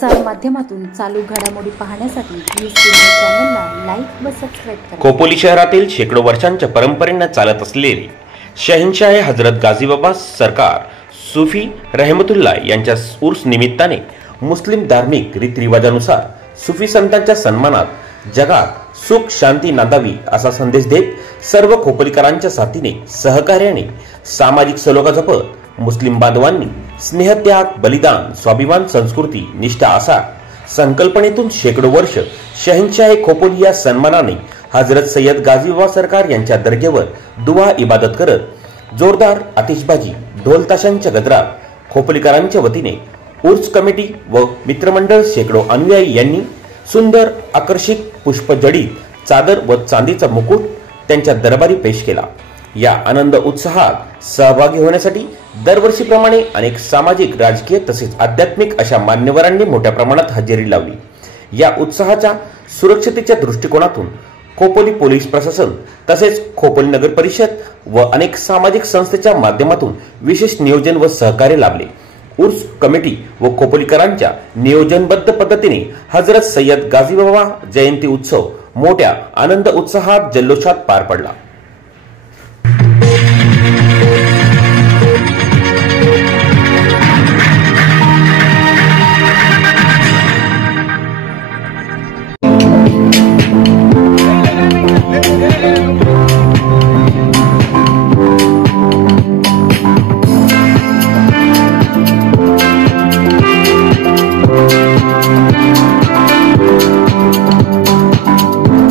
प्रसार माध्यमातून चालू घडामोडी पाहण्यासाठी न्यूज चॅनलला लाईक व सबस्क्राइब करा। खोपोली शहरातील शेकडो वर्षांच्या परंपरेने चालत असलेले शहंशाह हजरत गाझीबाबा सरकार सूफी रहमतुल्लाह यांच्या उर्स निमित्ताने मुस्लिम धार्मिक रीतिरिवाजानुसार सूफी संतांच्या सन्मानात जगात सुख शांती नांदावी असा संदेश देत सर्व खोपोलीकरांच्या साथीने सहकार्याने सामाजिक सलोखा जपत मुस्लिम बांधवांनी स्नेहत्याग बलिदान स्वाभिमान संस्कृती निष्ठा असा संकल्पनेतून शेकडो वर्ष शहंशाह खोपोली या सन्मानाने हजरत सय्यद गाझीबाबा सरकार यांच्या दर्गेवर दुआ इबादत करत जोरदार आतिषबाजी ढोल ताशांच्या गजरात खोपोलीकरांच्या वतीने उर्स कमिटी व मित्रमंडळ शेकडो अनुयायी यांनी सुंदर आकर्षक पुष्पजडित चादर व चांदीचा मुकुट त्यांच्या दरबारी पेश केला। या आनंद उत्साहात सहभागी होण्यासाठी दरवर्षीप्रमाणे अनेक सामाजिक राजकीय तसेच आध्यात्मिक अशा मान्यवरांनी मोठ्या प्रमाणात हजेरी लावली। या उत्साहाच्या सुरक्षतेच्या दृष्टिकोनातून खोपोली पोलीस प्रशासन तसेच खोपोली नगर परिषद व अनेक सामाजिक संस्थेच्या माध्यमातून विशेष नियोजन व सहकार्य लाभले। उर्स कमिटी व खोपोलीकरांच्या नियोजनबद्ध पद्धतीने हजरत सय्यद गाझीबाबा जयंती उत्सव मोठ्या आनंद उत्साहात जल्लोषात पार पडला।